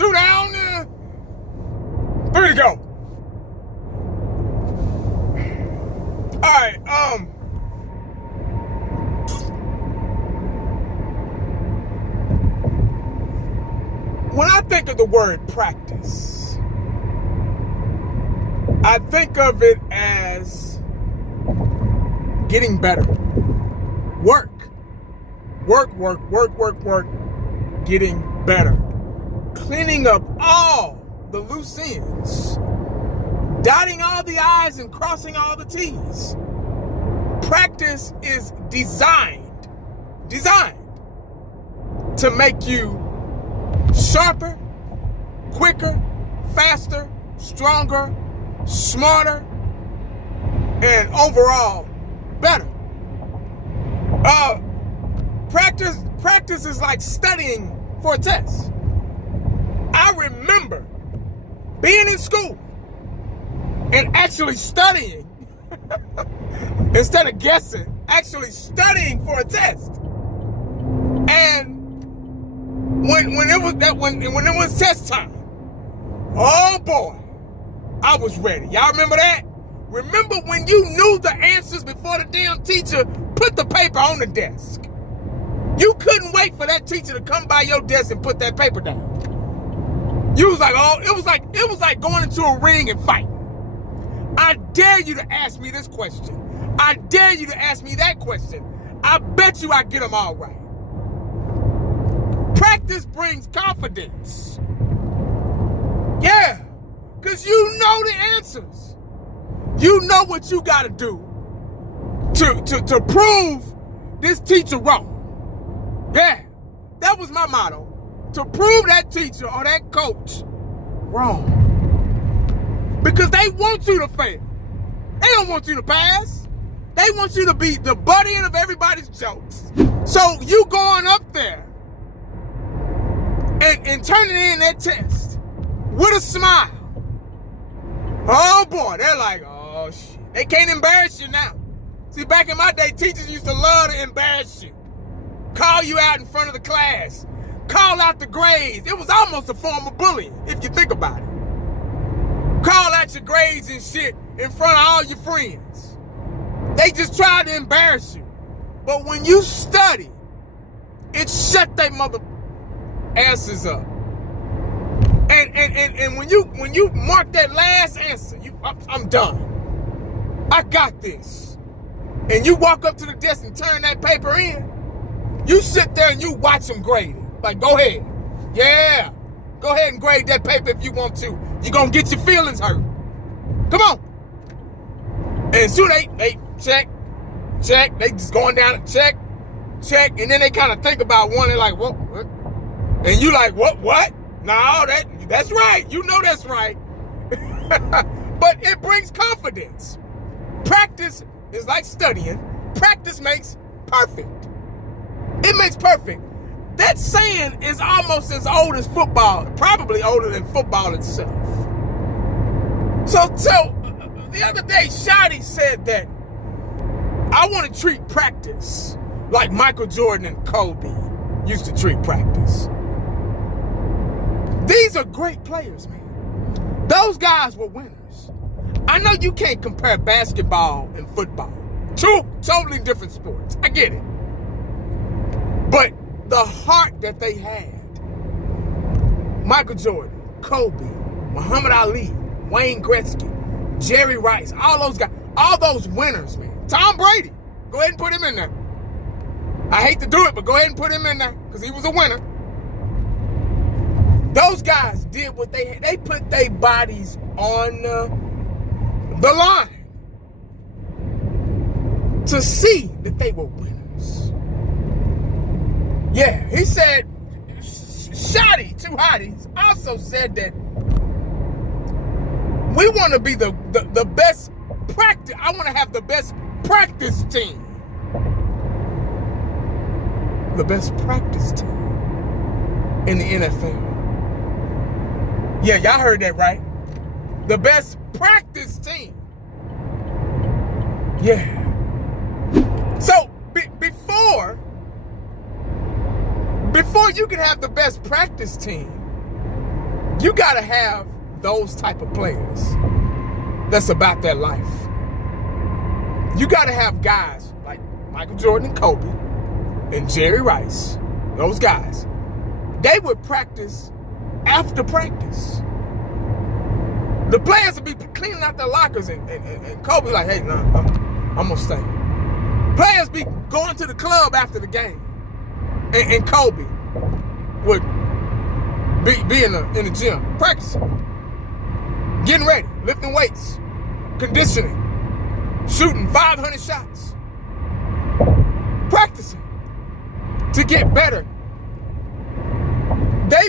2 down, 3 to go. All right, when I think of the word practice, I think of it as getting better. Work, getting better. Cleaning up all the loose ends. Dotting all the I's and crossing all the T's. Practice is designed to make you sharper, quicker, faster, stronger, smarter, and overall better. Practice is like studying for a test. I remember being in school and actually studying instead of guessing, actually studying for a test. And when it was test time, oh boy, I was ready. Y'all remember that? Remember when you knew the answers before the damn teacher put the paper on the desk? You couldn't wait for that teacher to come by your desk and put that paper down. You was like, oh, it was like going into a ring and fighting. I dare you to ask me this question. I dare you to ask me that question. I bet you I get them all right. Practice brings confidence. Yeah, because you know the answers. You know what you got to do to prove this teacher wrong. Yeah, that was my motto. To prove that teacher or that coach wrong. Because they want you to fail. They don't want you to pass. They want you to be the butt end of everybody's jokes. So you going up there and turning in that test with a smile. Oh boy, they're like, oh shit. They can't embarrass you now. See, back in my day, teachers used to love to embarrass you. Call you out in front of the class. Call out the grades. It was almost a form of bullying, if you think about it. Call out your grades and shit in front of all your friends. They just tried to embarrass you. But when you study, it shut their mother asses up. And when you mark that last answer, I'm done. I got this. And you walk up to the desk and turn that paper in, you sit there and you watch them grade it. Like, go ahead. Yeah. Go ahead and grade that paper if you want to. You're going to get your feelings hurt. Come on. And so they check. They just going down and check. And then they kind of think about one. They're like, what? And you like, what? No, that's right. You know that's right. But it brings confidence. Practice is like studying. Practice makes perfect. It makes perfect. That saying is almost as old as football, probably older than football itself. So the other day, Shotty said that I want to treat practice like Michael Jordan and Kobe used to treat practice. These are great players, man. Those guys were winners. I know you can't compare basketball and football. Two totally different sports. I get it. But the heart that they had, Michael Jordan, Kobe, Muhammad Ali, Wayne Gretzky, Jerry Rice, all those guys, all those winners, man. Tom Brady, go ahead and put him in there. I hate to do it, but go ahead and put him in there because he was a winner. Those guys did what they had. They put their bodies on the line to see that they were winners. Yeah, he said, Shotty, Two Hotties, also said that we want to be the best practice. I want to have the best practice team. The best practice team in the NFL. Yeah, y'all heard that right. The best practice team. Yeah. So before you can have the best practice team, You got to have those type of players that's about their life. You got to have guys like Michael Jordan and Kobe and Jerry Rice, those guys. They would practice after practice. The players would be cleaning out their lockers, and Kobe like, hey, no, I'm going to stay. Players be going to the club after the game, and Kobe would be in the gym, practicing, getting ready, lifting weights, conditioning, shooting 500 shots, practicing to get better. They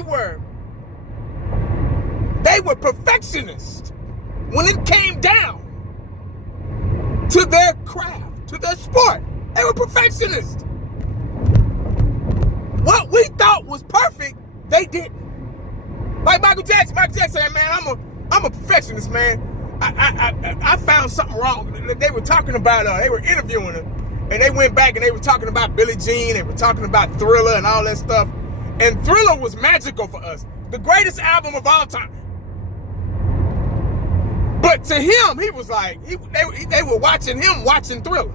were perfectionists when it came down to their craft, to their sport. They were perfectionists. What we thought was perfect, they didn't. Like Michael Jackson said, man, I'm a perfectionist, man. I found something wrong. They were talking about, they were interviewing him, and they went back and they were talking about Billie Jean, they were talking about Thriller and all that stuff. And Thriller was magical for us. The greatest album of all time. But to him, he was like, they were watching him watching Thriller.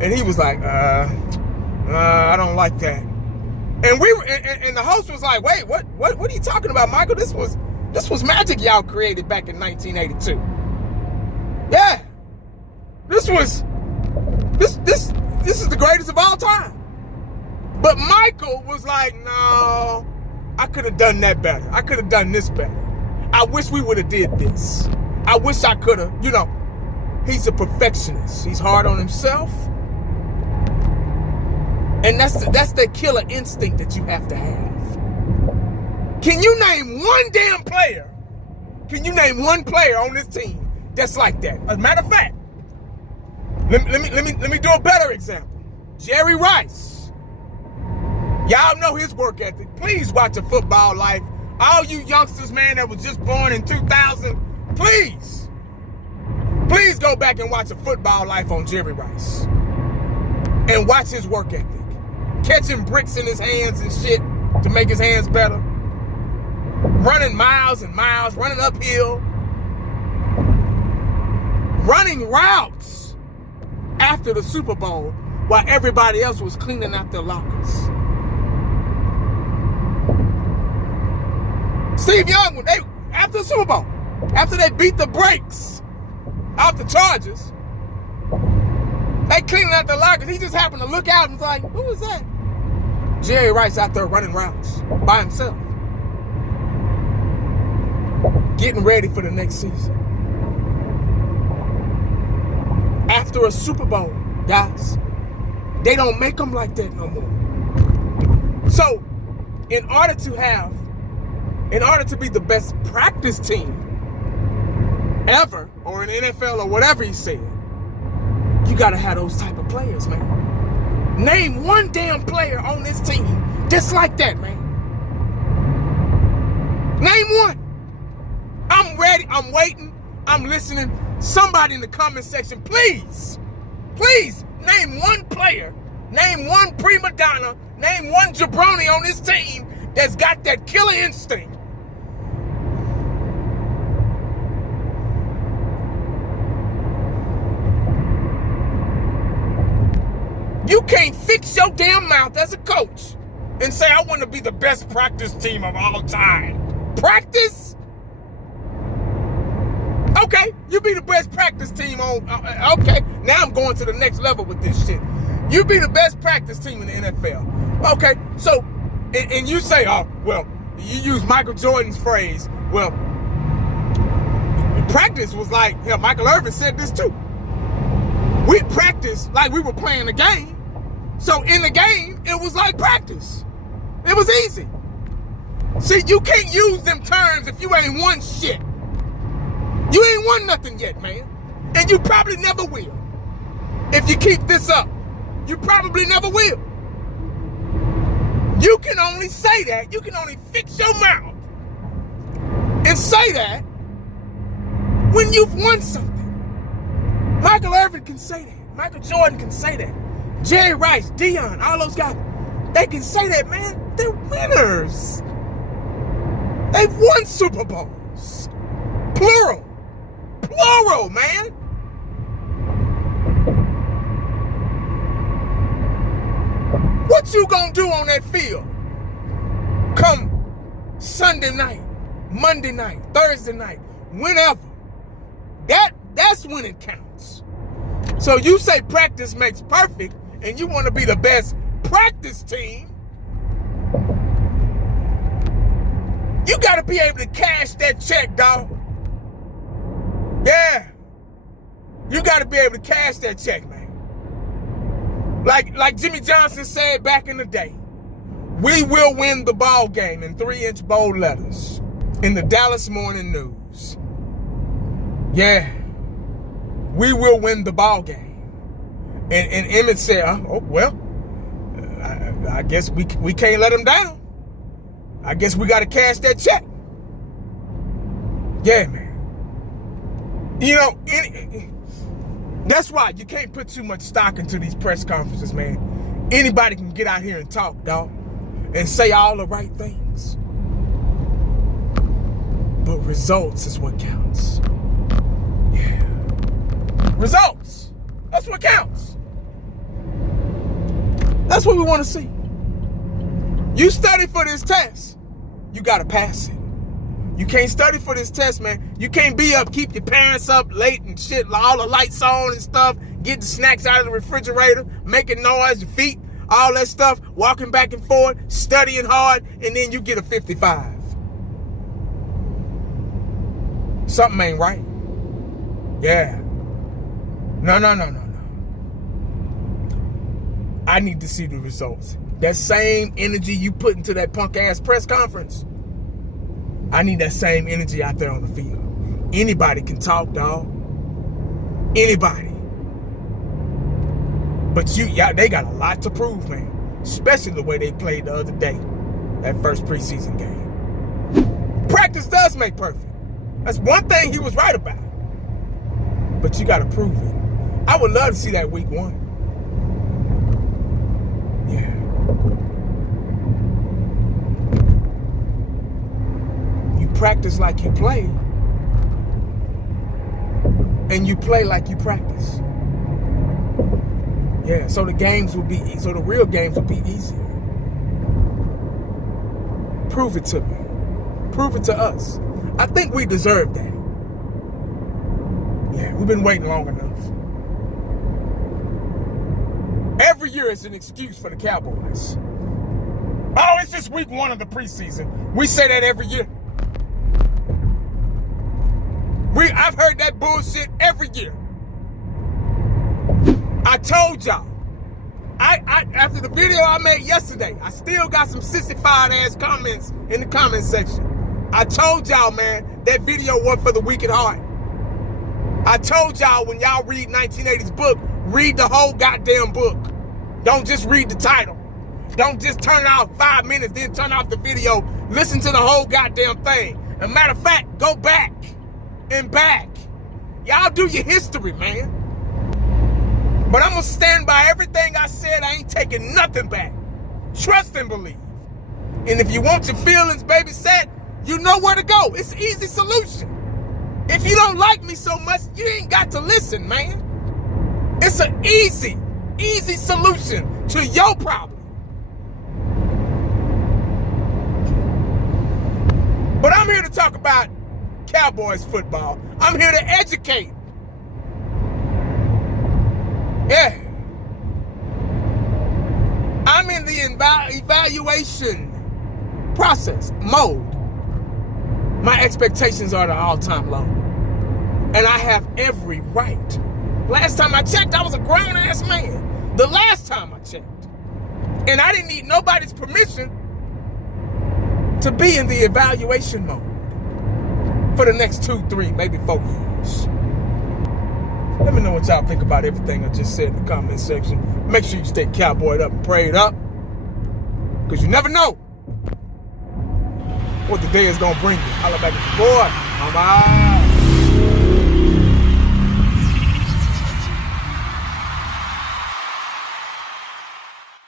And he was like, I don't like that. And and the host was like, wait, what are you talking about, Michael? This was magic y'all created back in 1982. Yeah. This is the greatest of all time. But Michael was like, no, I could have done that better. I could have done this better. I wish we would have did this. I wish I could have, he's a perfectionist. He's hard on himself. And that's the killer instinct that you have to have. Can you name one damn player? Can you name one player on this team that's like that? As a matter of fact, let me do a better example. Jerry Rice. Y'all know his work ethic. Please watch A Football Life. All you youngsters, man, that was just born in 2000, please go back and watch A Football Life on Jerry Rice. And watch his work ethic. Catching bricks in his hands and shit to make his hands better. Running miles and miles, running uphill. Running routes after the Super Bowl while everybody else was cleaning out their lockers. Steve Young, after the Super Bowl, after they beat the brakes off the Chargers, they cleaning out the lockers. He just happened to look out and was like, who was that? Jerry Rice out there running routes by himself. Getting ready for the next season. After a Super Bowl, guys, they don't make them like that no more. So, in order to be the best practice team ever, or in the NFL or whatever he said, you got to have those type of players, man. Name one damn player on this team just like that, man. Name one. I'm ready. I'm waiting. I'm listening. Somebody in the comment section, please name one player, name one prima donna, name one jabroni on this team that's got that killer instinct. You can't fix your damn mouth as a coach and say, I want to be the best practice team of all time. Practice? Okay, you be the best practice team on, okay, now I'm going to the next level with this shit. You be the best practice team in the NFL. Okay, so, and you say, oh, well, you use Michael Jordan's phrase, well, practice was like, Michael Irvin said this too. We practiced like we were playing a game. So in the game, it was like practice. It was easy. See, you can't use them terms if you ain't won shit. You ain't won nothing yet, man. And you probably never will. If you keep this up, you probably never will. You can only say that. You can only fix your mouth and say that when you've won something. Michael Irvin can say that. Michael Jordan can say that. Jerry Rice, Dion, all those guys, they can say that, man. They're winners. They've won Super Bowls. Plural. Plural, man. What you gonna do on that field come Sunday night, Monday night, Thursday night, whenever? That's when it counts. So you say practice makes perfect, and you want to be the best practice team, you got to be able to cash that check, dog. Yeah. You got to be able to cash that check, man. Like Jimmy Johnson said back in the day, we will win the ball game in 3-inch bold letters in the Dallas Morning News. Yeah. We will win the ball game. And Emmett said, oh, well, I guess we can't let him down. I guess we got to cash that check. Yeah, man. You know, that's why you can't put too much stock into these press conferences, man. Anybody can get out here and talk, dog, and say all the right things. But results is what counts. Yeah. Results. That's what counts. That's what we want to see. You study for this test, you got to pass it. You can't study for this test, man. You can't be up, keep your parents up late and shit, all the lights on and stuff, get the snacks out of the refrigerator, making noise, your feet, all that stuff, walking back and forth, studying hard, and then you get a 55. Something ain't right. Yeah. No. I need to see the results. That same energy you put into that punk ass press conference, I need that same energy out there on the field. Anybody can talk, dog. Anybody. But they got a lot to prove, man. Especially the way they played the other day, that first preseason game. Practice does make perfect. That's one thing he was right about. But you got to prove it. I would love to see that week 1. Yeah. You practice like you play, and you play like you practice. Yeah, so the real games will be easier. Prove it to me. Prove it to us. I think we deserve that. Yeah, we've been waiting long enough. Every year it's an excuse for the Cowboys. Oh, it's just week 1 of the preseason. We say that every year. I've heard that bullshit every year. I told y'all. After the video I made yesterday, I still got some sissified ass comments in the comment section. I told y'all, man, that video wasn't for the weak at heart. I told y'all, when y'all read 1980's book, read the whole goddamn book. Don't just read the title. Don't just turn it off 5 minutes, then turn off the video. Listen to the whole goddamn thing. As a matter of fact, go back and back. Y'all do your history, man. But I'm going to stand by everything I said. I ain't taking nothing back. Trust and believe. And if you want your feelings babysat, you know where to go. It's an easy solution. If you don't like me so much, you ain't got to listen, man. It's an easy solution to your problem. But I'm here to talk about Cowboys football. I'm here to educate. Yeah. I'm in the evaluation process mode. My expectations are at an all-time low. And I have every right. Last time I checked, I was a grown-ass man. The last time I checked. And I didn't need nobody's permission to be in the evaluation mode for the next 2, 3, maybe 4 years. Let me know what y'all think about everything I just said in the comment section. Make sure you stay cowboyed up and prayed up, because you never know what the day is going to bring you. Holla back at the boy. I'm out.